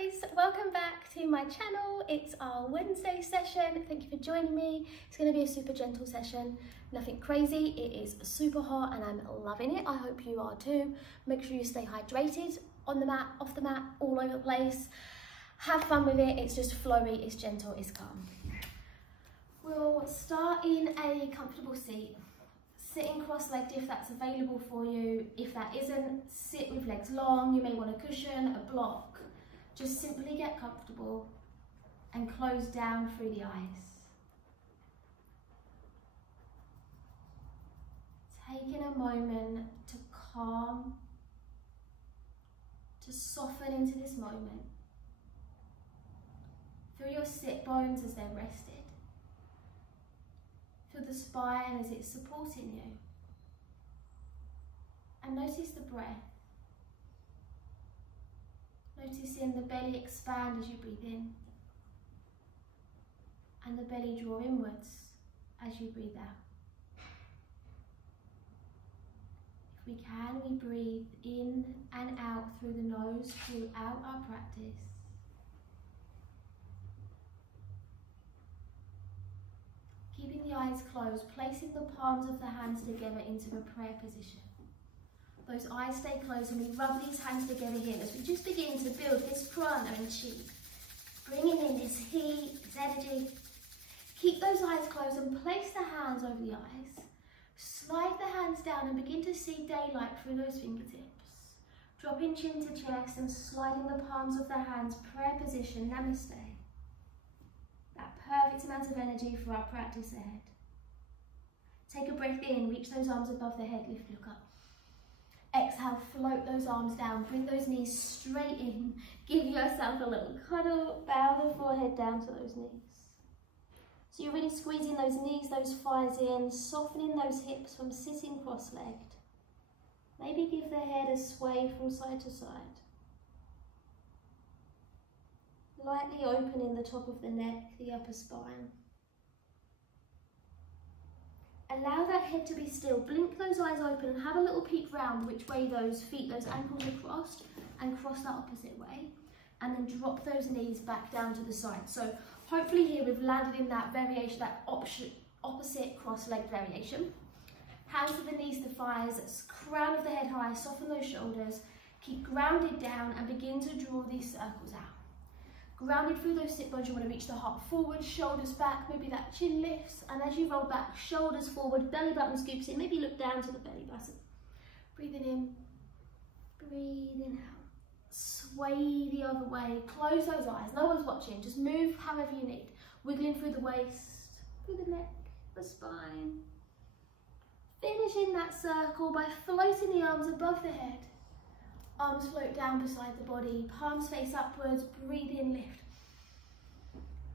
guys, welcome back to my channel. It's our Wednesday session. Thank you for joining me. It's going to be a super gentle session, nothing crazy. It is super hot and I'm loving it. I hope you are too. Make sure you stay hydrated on the mat, off the mat, all over the place. Have fun with it. It's just flowy, it's gentle, it's calm. We'll start in a comfortable seat. Sitting cross-legged if that's available for you. If that isn't, sit with legs long. You may want a cushion, a block. Just simply get comfortable and close down through the eyes. Taking a moment to calm, to soften into this moment. Feel your sit bones as they're rested. Feel the spine as it's supporting you. And notice the breath. Noticing the belly expand as you breathe in. And the belly draw inwards as you breathe out. If we can, we breathe in and out through the nose throughout our practice. Keeping the eyes closed, placing the palms of the hands together into a prayer position. Those eyes stay closed and we rub these hands together here as we just begin to build this prana and chi. Bringing in this heat, this energy. Keep those eyes closed and place the hands over the eyes. Slide the hands down and begin to see daylight through those fingertips. Dropping chin to chest and sliding the palms of the hands, prayer position, namaste. That perfect amount of energy for our practice ahead. Take a breath in, reach those arms above the head, lift, look up. Exhale, float those arms down, bring those knees straight in. Give yourself a little cuddle, bow the forehead down to those knees. So you're really squeezing those knees, those thighs in, softening those hips from sitting cross-legged. Maybe give the head a sway from side to side. Lightly opening the top of the neck, the upper spine. Allow that head to be still. Blink those eyes open and have a little peek round which way those feet, those ankles are crossed, and cross that opposite way. And then drop those knees back down to the side. So hopefully here we've landed in that variation, that opposite cross-legged variation. Hands to the knees, the thighs, crown of the head high, soften those shoulders. Keep grounded down and begin to draw these circles out. Grounded through those sit bones, you want to reach the heart forward, shoulders back, maybe that chin lifts, and as you roll back, shoulders forward, belly button scoops in, maybe look down to the belly button. Breathing in, breathing out. Sway the other way, close those eyes, no one's watching, just move however you need. Wiggling through the waist, through the neck, the spine. Finishing that circle by floating the arms above the head. Arms float down beside the body, palms face upwards, breathe in, lift.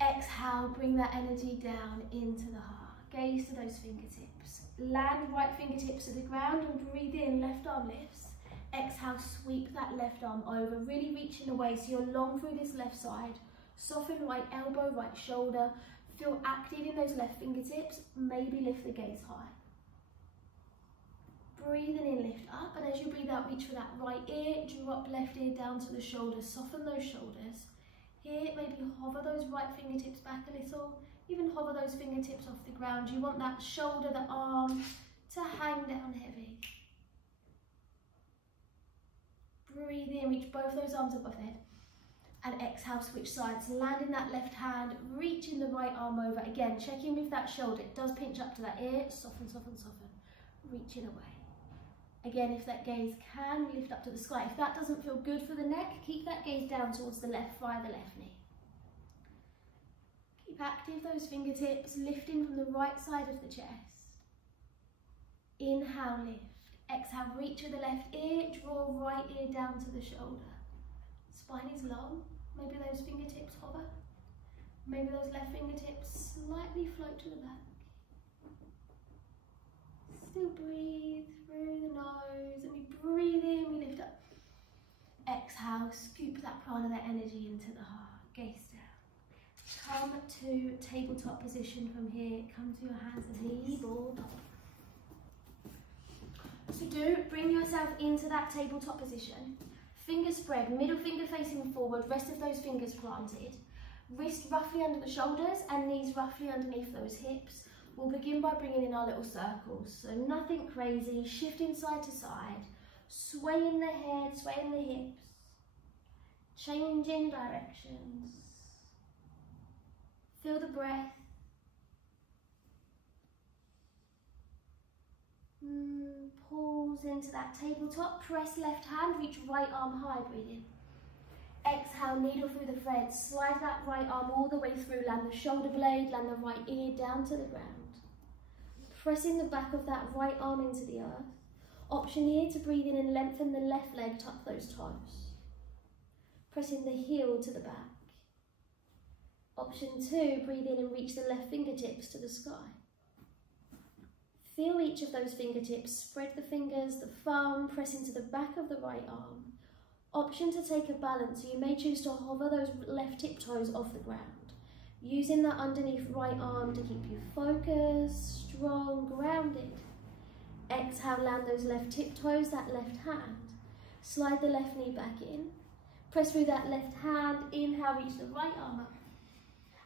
Exhale, bring that energy down into the heart. Gaze to those fingertips. Land right fingertips to the ground and breathe in, left arm lifts. Exhale, sweep that left arm over, really reaching away so you're long through this left side. Soften right elbow, right shoulder. Feel active in those left fingertips, maybe lift the gaze high. Breathing in, lift up, and as you breathe out, reach for that right ear, drop left ear down to the shoulders, soften those shoulders. Here, maybe hover those right fingertips back a little, even hover those fingertips off the ground. You want that shoulder, the arm to hang down heavy. Breathe in, reach both those arms above the head, and exhale, switch sides, landing that left hand, reaching the right arm over. Again, check in with that shoulder, it does pinch up to that ear, soften, soften, soften, reaching away. Again, if that gaze can, lift up to the sky. If that doesn't feel good for the neck, keep that gaze down towards the left thigh, the left knee. Keep active those fingertips, lifting from the right side of the chest. Inhale, lift. Exhale, reach with the left ear, draw right ear down to the shoulder. Spine is long, maybe those fingertips hover. Maybe those left fingertips slightly float to the back. Still breathe through the nose and we breathe in, we lift up. Exhale, scoop that prana, that energy into the heart, gaze down. Come to tabletop position from here, come to your hands and knees, ball top. So do bring yourself into that tabletop position. Fingers spread, middle finger facing forward, rest of those fingers planted. Wrist roughly under the shoulders and knees roughly underneath those hips. We'll begin by bringing in our little circles. So nothing crazy, shifting side to side, swaying the head, swaying the hips, changing directions. Feel the breath. Pulls into that tabletop, press left hand, reach right arm high, breathe in. Exhale, needle through the thread, slide that right arm all the way through, land the shoulder blade, land the right ear down to the ground. Pressing the back of that right arm into the earth. Option here to breathe in and lengthen the left leg, tuck those toes. Pressing the heel to the back. Option 2, breathe in and reach the left fingertips to the sky. Feel each of those fingertips, spread the fingers, the thumb, press into the back of the right arm. Option to take a balance, so you may choose to hover those left tip toes off the ground. Using that underneath right arm to keep you focused, strong, grounded. Exhale, land those left tip toes, that left hand. Slide the left knee back in. Press through that left hand, inhale, reach the right arm up.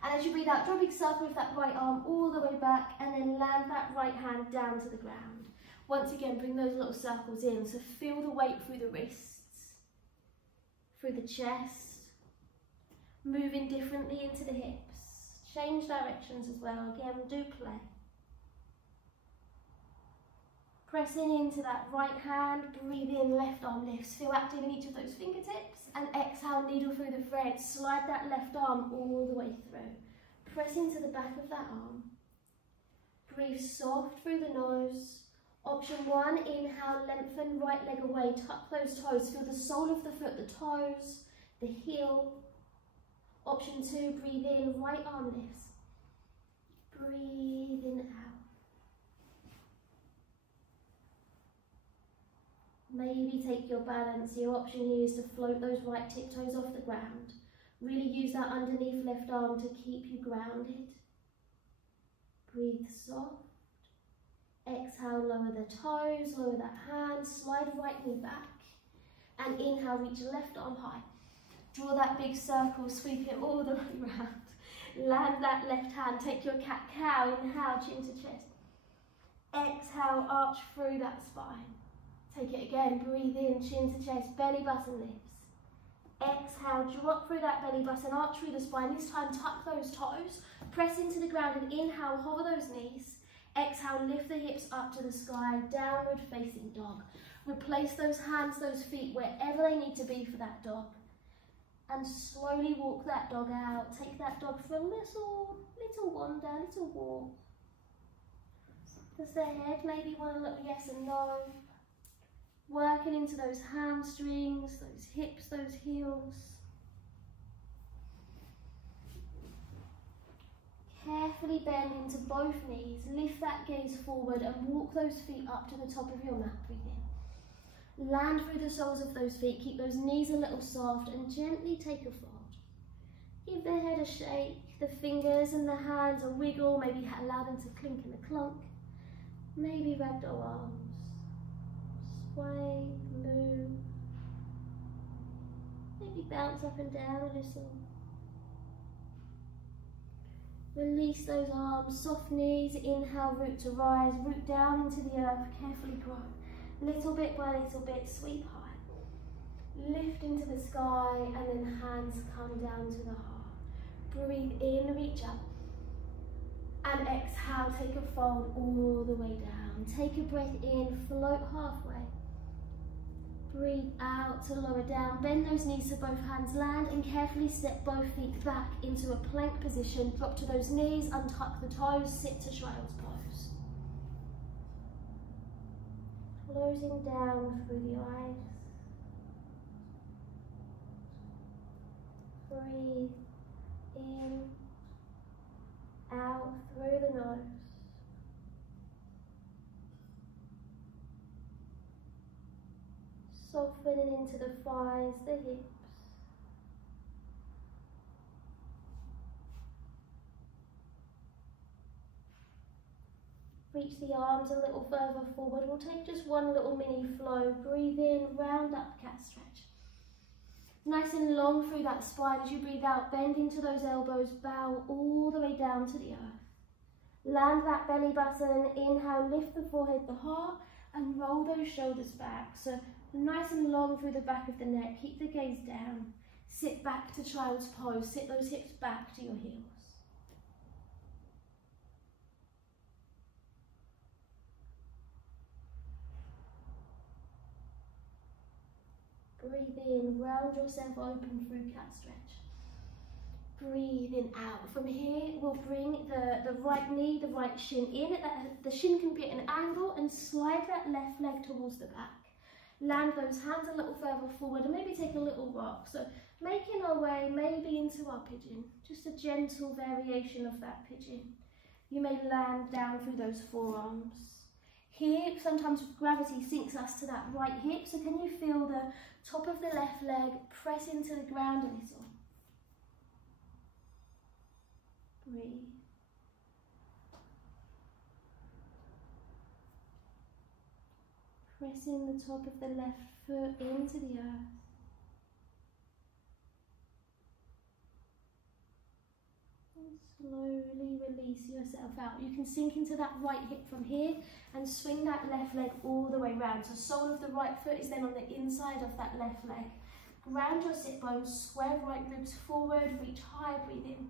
And as you breathe out, draw a big circle with that right arm all the way back and then land that right hand down to the ground. Once again, bring those little circles in, so feel the weight through the wrists, through the chest, moving differently into the hips. Change directions as well, again, do play. Pressing into that right hand, breathe in, left arm lifts. Feel active in each of those fingertips. And exhale, needle through the thread. Slide that left arm all the way through. Press into the back of that arm. Breathe soft through the nose. Option 1, inhale, lengthen right leg away. Tuck those toes. Feel the sole of the foot, the toes, the heel. Option 2, breathe in, right arm lifts. Breathe in, out. Maybe take your balance. Your option here is to float those right tiptoes off the ground. Really use that underneath left arm to keep you grounded. Breathe soft. Exhale, lower the toes, lower that hand, slide right knee back. And inhale, reach left arm high. Draw that big circle, sweep it all the way around. Land that left hand, take your cat-cow, inhale, chin to chest. Exhale, arch through that spine. Take it again, breathe in, chin to chest, belly button lifts. Exhale, drop through that belly button, arch through the spine. This time, tuck those toes, press into the ground and inhale, hover those knees. Exhale, lift the hips up to the sky, downward facing dog. Replace those hands, those feet, wherever they need to be for that dog. And slowly walk that dog out. Take that dog for a little wander, little walk. Does the head maybe want a little yes and no? Working into those hamstrings, those hips, those heels. Carefully bend into both knees, lift that gaze forward and walk those feet up to the top of your mat, breathe in. Land through the soles of those feet, keep those knees a little soft and gently take a fold. Give the head a shake, the fingers and the hands a wiggle, maybe allow them to clink and a clunk. Maybe ragdoll arms. Sway, move. Maybe bounce up and down a little. Release those arms, soft knees, inhale, root to rise, root down into the earth, carefully grow. Little bit by little bit, sweep high. Lift into the sky and then hands come down to the heart. Breathe in, reach up. And exhale, take a fold all the way down. Take a breath in, float halfway. Breathe out to lower down. Bend those knees so both hands land and carefully step both feet back into a plank position. Drop to those knees, untuck the toes, sit to child's pose. Closing down through the eyes. Breathe in, out through the nose. Softening into the thighs, the hips. Reach the arms a little further forward. We'll take just one little mini flow. Breathe in, round up, cat stretch. Nice and long through that spine as you breathe out, bend into those elbows, bow all the way down to the earth. Land that belly button, inhale, lift the forehead, the heart, and roll those shoulders back. So nice and long through the back of the neck, keep the gaze down. Sit back to child's pose, sit those hips back to your heels. Breathe in, round yourself open through cat stretch. Breathing out. From here, we'll bring the right knee, the right shin in. The shin can be at an angle and slide that left leg towards the back. Land those hands a little further forward and maybe take a little rock. So making our way maybe into our pigeon. Just a gentle variation of that pigeon. You may land down through those forearms. Here, sometimes gravity sinks us to that right hip. So can you feel the top of the left leg press into the ground a little? Breathe. Pressing the top of the left foot into the earth. And slowly release yourself out. You can sink into that right hip from here and swing that left leg all the way round. So sole of the right foot is then on the inside of that left leg. Ground your sit bones, square right ribs forward, reach high, breathe in.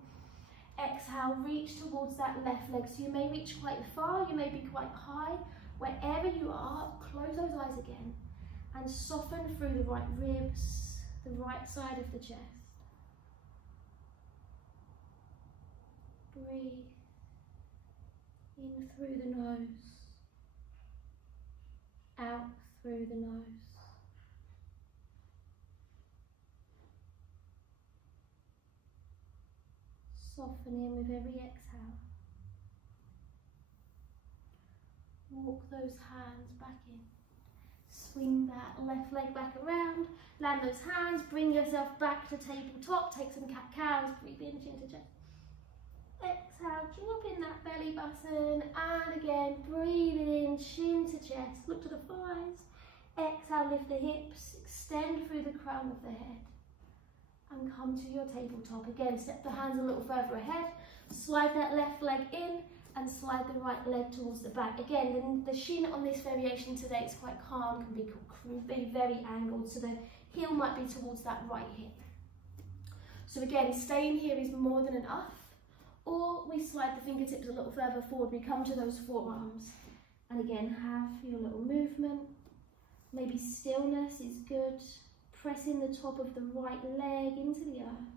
Exhale, reach towards that left leg. So you may reach quite far, you may be quite high. Wherever you are, close those eyes again and soften through the right ribs, the right side of the chest. Breathe in through the nose, out through the nose. Soften in with every exhale. Walk those hands back in. Swing that left leg back around. Land those hands. Bring yourself back to tabletop. Take some cat-cows. Breathe in, chin to chest. Exhale, drop in that belly button. And again, breathe in, chin to chest. Look to the thighs. Exhale, lift the hips. Extend through the crown of the head. And come to your tabletop. Again, step the hands a little further ahead. Slide that left leg in and slide the right leg towards the back. Again, the shin on this variation today is quite calm, can be very angled, so the heel might be towards that right hip. So again, staying here is more than enough. Or we slide the fingertips a little further forward, we come to those forearms. And again, have your little movement. Maybe stillness is good. Pressing the top of the right leg into the earth.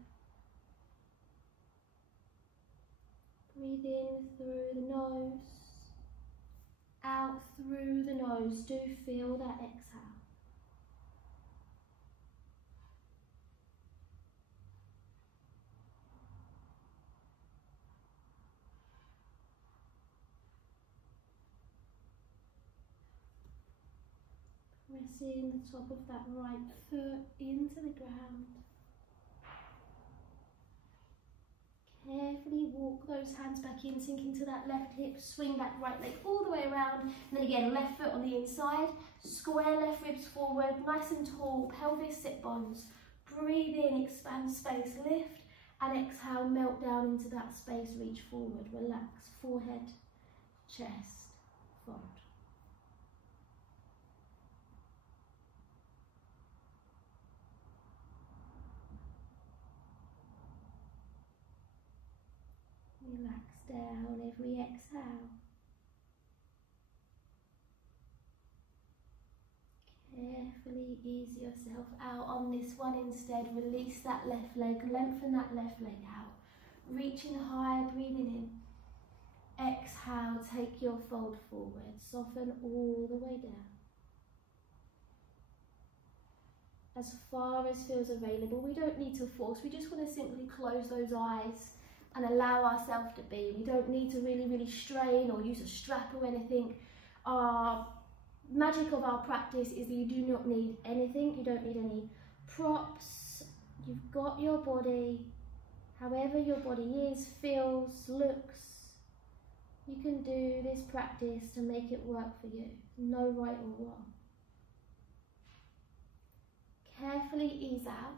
Breathe in through the nose, out through the nose. Do feel that exhale. Pressing the top of that right foot into the ground. Carefully walk those hands back in, sink into that left hip, swing that right leg all the way around, and then again, left foot on the inside, square left ribs forward, nice and tall, pelvis, sit bones. Breathe in, expand space, lift, and exhale, melt down into that space, reach forward, relax, forehead, chest, fold. Relax down every exhale. Carefully ease yourself out on this one instead. Release that left leg, lengthen that left leg out. Reaching high, breathing in. Exhale, take your fold forward. Soften all the way down. As far as feels available. We don't need to force. We just want to simply close those eyes and allow ourselves to be. We don't need to really strain or use a strap or anything. Our magic of our practice is that you do not need anything. You don't need any props. You've got your body, however your body is, feels, looks. You can do this practice to make it work for you. No right or wrong. Carefully ease out.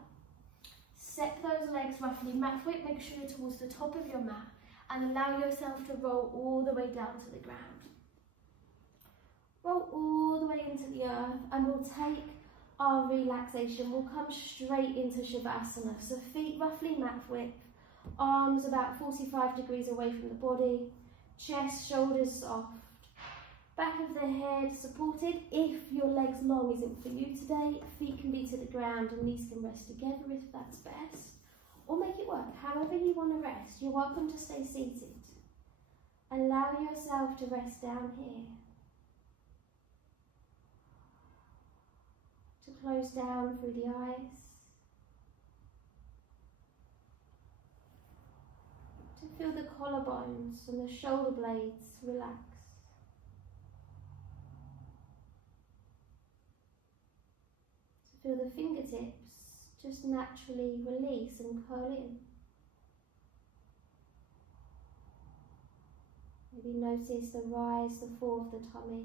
Step those legs roughly mat width, make sure you're towards the top of your mat, and allow yourself to roll all the way down to the ground. Roll all the way into the earth, and we'll take our relaxation. We'll come straight into Shavasana. So feet roughly mat width, arms about 45 degrees away from the body, chest, shoulders soft, back of the head supported. If your legs long isn't for you today, feet can be to the ground and knees can rest together if that's best. Or make it work, however you want to rest. You're welcome to stay seated. Allow yourself to rest down here. To close down through the eyes. To feel the collarbones and the shoulder blades relax. To feel the fingertips just naturally release and curl in. Maybe notice the rise, the fall of the tummy.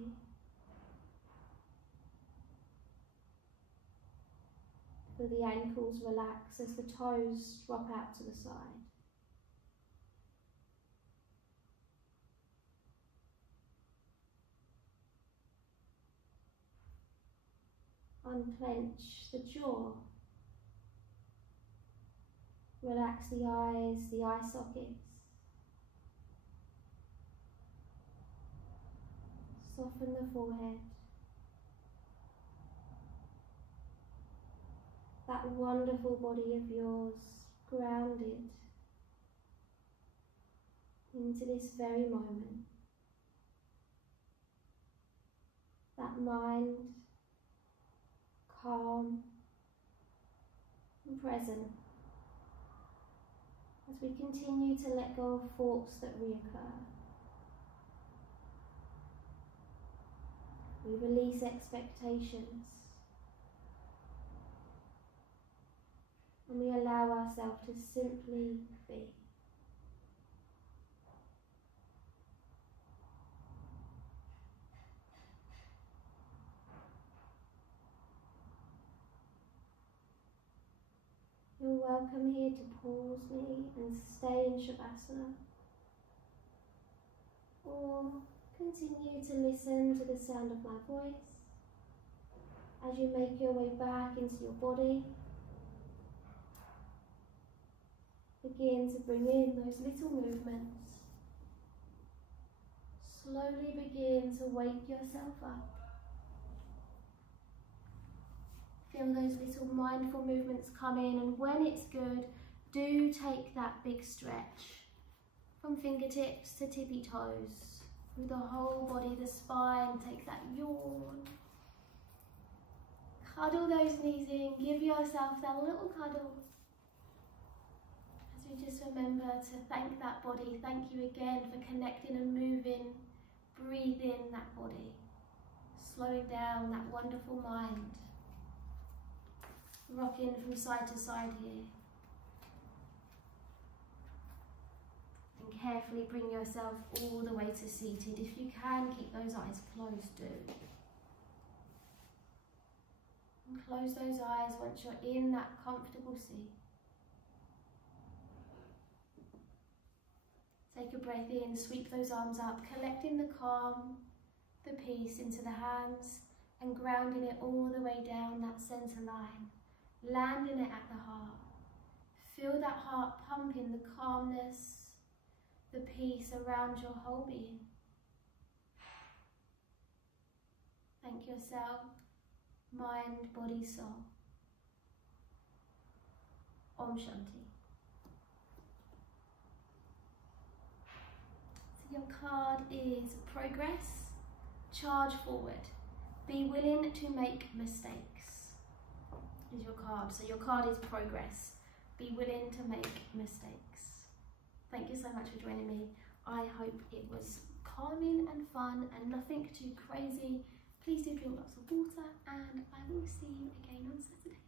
Feel the ankles relax as the toes drop out to the side. Unclench the jaw. Relax the eyes, the eye sockets. Soften the forehead. That wonderful body of yours grounded into this very moment. That mind calm and present as we continue to let go of thoughts that reoccur. We release expectations and we allow ourselves to simply be. You're welcome here to pause me and stay in Shavasana, or continue to listen to the sound of my voice as you make your way back into your body. Begin to bring in those little movements. Slowly begin to wake yourself up. Feel those little mindful movements come in, and when it's good, do take that big stretch from fingertips to tippy toes, through the whole body, the spine. Take that yawn. Cuddle those knees in, give yourself that little cuddle. As we just remember to thank that body, thank you again for connecting and moving. Breathe in that body, slowing down that wonderful mind. Rocking from side to side here. And carefully bring yourself all the way to seated. If you can, keep those eyes closed, do. And close those eyes once you're in that comfortable seat. Take a breath in, sweep those arms up, collecting the calm, the peace into the hands, and grounding it all the way down that centre line. Landing it at the heart. Feel that heart pumping, the calmness, the peace around your whole being. Thank yourself, mind, body, soul. Om Shanti. So your card is progress, charge forward, be willing to make mistakes. Is your card. So your card is progress. Be willing to make mistakes. Thank you so much for joining me. I hope it was calming and fun and nothing too crazy. Please do drink lots of water, and I will see you again on Saturday.